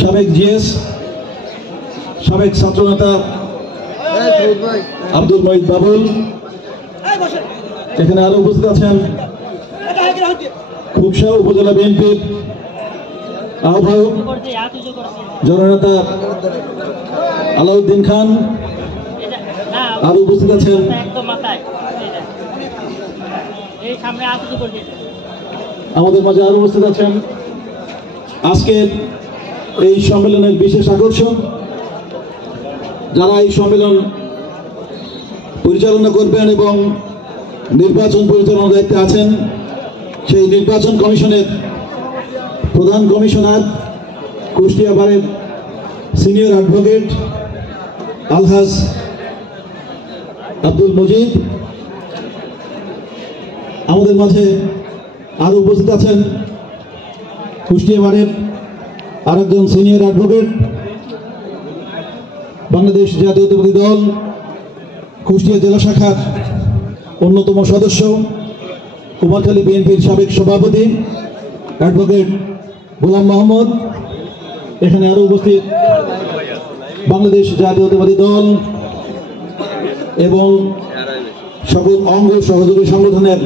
সাবেক জিএস, সাবেক ছাত্রনেতা আব্দুল মঈদ বাবুল, এখানে আরো উপস্থিত আছেন খুবশা উপজেলা বিএনপির আহ্বায়ক জননেতা আলাউদ্দিন খান, আরো উপস্থিত আছেন আমাদের মাঝে আরো উপস্থিত আছেন আজকের এই সম্মেলনের বিশেষ আকর্ষণ, যারা এই সম্মেলন পরিচালনা করবেন এবং নির্বাচন পরিচালনার দায়িত্বে আছেন, সেই নির্বাচন কমিশনের প্রধান কমিশনার কুষ্টিয়া বারের সিনিয়র অ্যাডভোকেট আলহাজ আব্দুল মজিদ, আমাদের মাঝে আরো উপস্থিত আছেন কুষ্টিয়া বারের আরেকজন সিনিয়র অ্যাডভোকেট বাংলাদেশ জাতীয়তাবাদী দল কুষ্টিয়া জেলা শাখার অন্যতম সদস্য কুমারখালী বিএনপির সাবেক সভাপতি অ্যাডভোকেট গোলাম মোহাম্মদ, এখানে আরো উপস্থিত বাংলাদেশ জাতীয়তাবাদী দল এবং সকল অঙ্গ সহযোগী সংগঠনের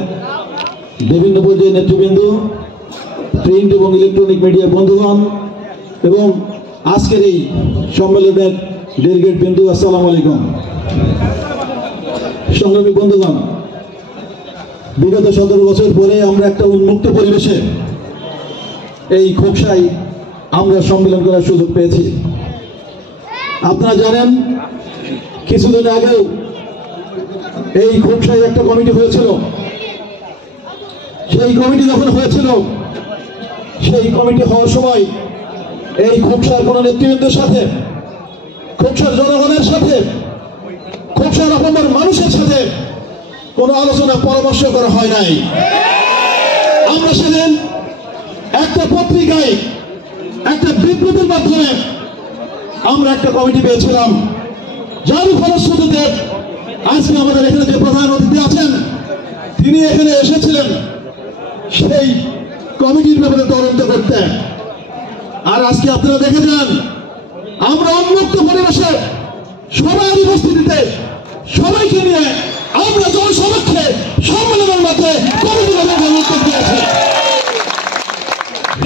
বিভিন্ন পর্যায়ের নেতৃবৃন্দ, প্রিন্ট এবং ইলেকট্রনিক মিডিয়ার বন্ধুগণ এবং আজকের এই সম্মেলনের ডেলিগেট বিন্দু, আসসালামু আলাইকুম। সংগ্রামী বন্ধুগণ, বিগত 17 বছর পরে আমরা একটা উন্মুক্ত পরিবেশে এই খোকসায় আমরা সম্মেলন করার সুযোগ পেয়েছি। আপনারা জানেন কিছুদিন আগেও এই খোকসায় একটা কমিটি হয়েছিল। সেই কমিটি যখন হয়েছিল, সেই কমিটি হওয়ার সময় এই খোকসার কোন নেতৃবৃন্দের সাথে, খোকসার জনগণের সাথে, খোকসার অপর মানুষের সাথে কোনো আলোচনা পরামর্শ করা হয় নাই। আমরা সেদিন একটা পত্রিকায় একটা বিবৃতির মাধ্যমে আমরা একটা কমিটি পেয়েছিলাম, যার ফলশ্রুতিতে আজকে আমাদের এখানে যে প্রধান অতিথি আছেন তিনি এখানে এসেছিলেন সেই কমিটির ব্যাপারে তদন্ত করতে। আর আজকে আপনারা দেখে যান, আমরা উন্মুক্ত পরিবেশে সবার উপস্থিতিতে সবাইকে নিয়ে আমরা জনসমক্ষে সম্মেলনের মধ্যে কমিটি উত্তর দিয়েছি।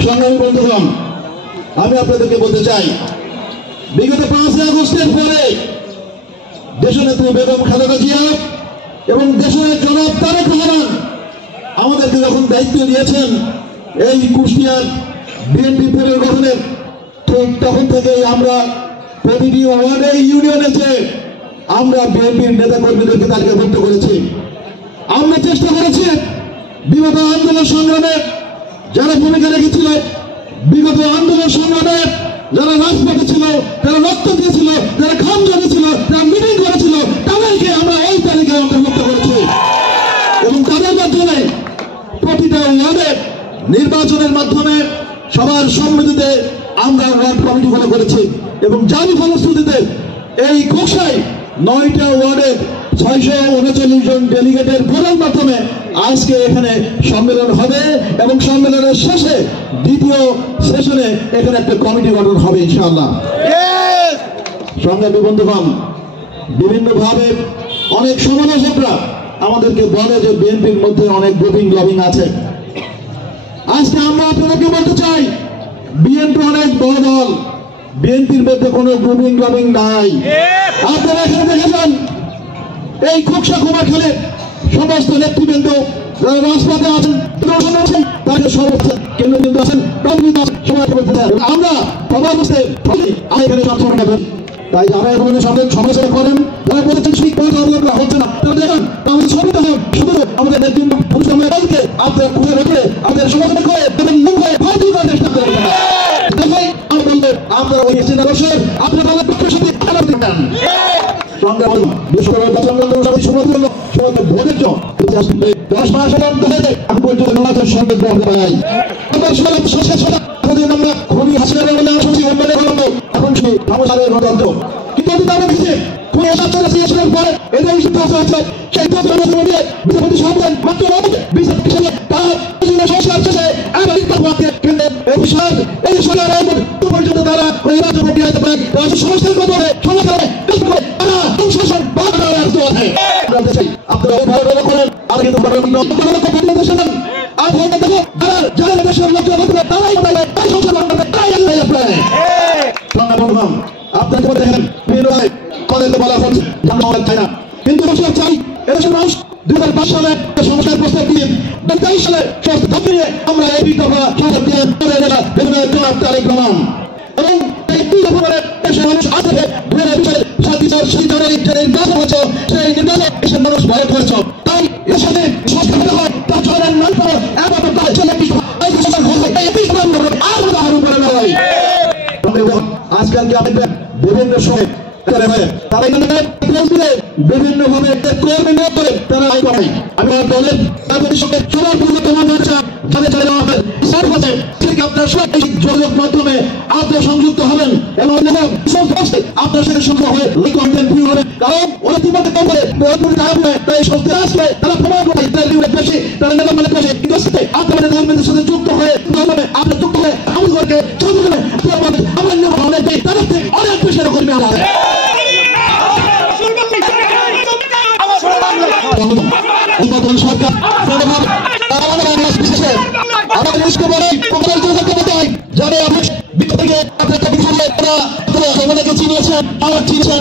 সংগ্রামী বন্ধুগণ, আমি আপনাদেরকে বলতে চাই, বিগত 5 আগস্টের পরে দেশনেত্রী বেগম খালেদা জিয়া এবং দেশের জনাব তারেক রহমান আমাদেরকে যখন দায়িত্ব দিয়েছেন এই কুষ্টিয়ার বিএনপি ফেডারেল গঠনের, ঠিক তখন থেকেই আমরা প্রতিটি ওয়ার্ডে ইউনিয়নে যে আমরা বিএনপির নেতা কর্মীদেরকে তালিকাভুক্ত করেছি। আমরা চেষ্টা করেছি বিগত আন্দোলন সংগ্রামে যারা ভূমিকা রেখেছিল, বিগত আন্দোলন সংগ্রামে যারা রাজপথে ছিল, যারা রক্ত দিয়েছিল, যারা ঘাম ঝরিয়েছিল, যারা মিটিং করেছিল, তাদেরকে আমরা এই তালিকায় অন্তর্ভুক্ত করেছি এবং তাদের মাধ্যমে প্রতিটা ওয়ার্ডে নির্বাচনের মাধ্যমে সবার সম্মতিতে আমরা ওয়ার্ড কমিটিগুলো করেছি এবং যারই ফলশ্রুতিতে এই খোকসায় 9টা ওয়ার্ডের 639 জন ডেলিগেটের ভোটের মাধ্যমে আজকে এখানে সম্মেলন হবে এবং সম্মেলনের শেষে দ্বিতীয় সেশনে এখানে একটা কমিটি গঠন হবে ইনশাআল্লাহ। সংগ্রামী বন্ধুগণ, বিভিন্নভাবে অনেক সমালোচকরা আমাদেরকে বলে যে বিএনপির মধ্যে অনেক গ্রুপিং লবিং আছে। আজকে আমরা আপনাদেরকে বলতে চাই, বিএনপি অনেক বড় দল, বিএনপির মধ্যে কোনো গ্রুপিং লবিং নাই। আপনারা এখানে দেখেছেন এই খোকসা কুমারখালী সমস্ত নেতৃবৃন্দ যারা রাজপথে আছেন, তাদের সমস্ত কেন্দ্রবিন্দু আছেন, আমরা সবার বুঝতে এখানে সবসময় করেন। তাই যারা এখন সমালোচনা করেন, যারা বলেছেন শিক্ষা হচ্ছে না, তারা দেখেন আমাদের সুবিধা হোক, শুধু আমাদের নেতৃবৃন্দ দলকে আপনার খুঁজে রেখে আপনাদের সমালোচনা করে তাদের মুখ হয়ে ভয় দিয়ে চেষ্টা করবেন। আমরা বললে আপনারা ওই চিন্তা করছেন, আপনারা তাদের পক্ষের সাথে তারা বয়সের সমস্যার কথা সমাধানে তারা সংশোধন বাধার আসতে হয়। আপনারা ভালো করেন আর কিন্তু আর ভোট দেখো যারা দেশের লোকজন তারাই তাই সংশোধন করবে তাই আপনার আপনাকে দেখেন কলেজে বলা হচ্ছে আমরা চাই না কিন্তু চাই এদেশের মানুষ 2005 সালে সংস্কার প্রস্তাব দিয়ে 2023 সালে নিয়ে আমরা এই দফা সংসদ দিয়ে তারেক রহমান এবং এই দুই দফা করে দেশের মানুষ আছে সেই নির্বাচন দেশের মানুষ ভয় করেছ তাই এর সাথে সংস্কার হয় তা চলেন না আজকালকে আমি বিভিন্ন সময় তারা বিভিন্ন ভাবে কর্মী নিয়োগ করে তারা আয় করায় আমি দলের সঙ্গে সবার আপনার যোগাযোগ মাধ্যমে আপনার সংযুক্ত হবেন এবং আপনার সাথে সংযুক্ত হয়ে হবে কারণ ওরা তোমাকে কম করে তাই সংস্থা আসলে তারা প্রমাণ করে বেশি তারা নেতা মানে বেশি কিন্তু আপনাদের ধর্মের সাথে যুক্ত হয়ে আপনার যুক্ত হয়ে আমাদেরকে আমার তাদের থেকে অনেক বেশি কর্মী আলাদা সরকার যারা আমাদেরকে চিনিয়েছেন আমার চিনিয়েছেন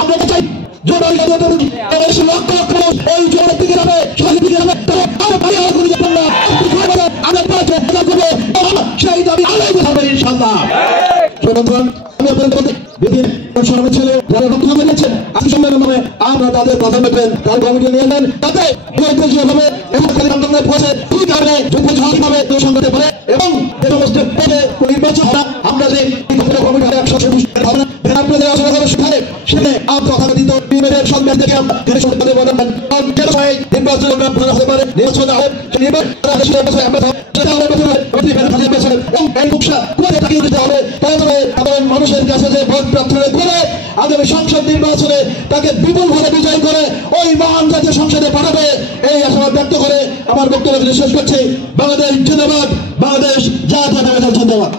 আমরা চাই লক্ষ লক্ষ এই জনের দিকে যাবে দিকে যাবে সেই দাবি আদায় হবে ইনশাআল্লাহ। আমি আপনাদের ছেলে যারা বক্তব্য দিয়েছেন আজকে সম্মেলন হবে আমরা তাদের কথা নেবেন তার কমিটি নিয়ে নেন তাতে হবে এবং সংগঠন পারে এবং যে সমস্ত নির্বাচন আমরা যে কমিটি আপনাদের আলোচনা করে সেখানে সেখানে তথাকথিত সম্মেলন থেকে নির্বাচন হতে পারে নির্বাচন মানুষের কাছে যে ভোট প্রার্থনা করে আগামী সংসদ নির্বাচনে তাকে বিপুল ভাবে বিজয় করে ওই মহান জাতীয় সংসদে পাঠাবে এই আশাবাদ ব্যক্ত করে আমার বক্তব্য শেষ করছি। বাংলাদেশ জিন্দাবাদ, বাংলাদেশ জাতীয়তাবাদী দল জিন্দাবাদ।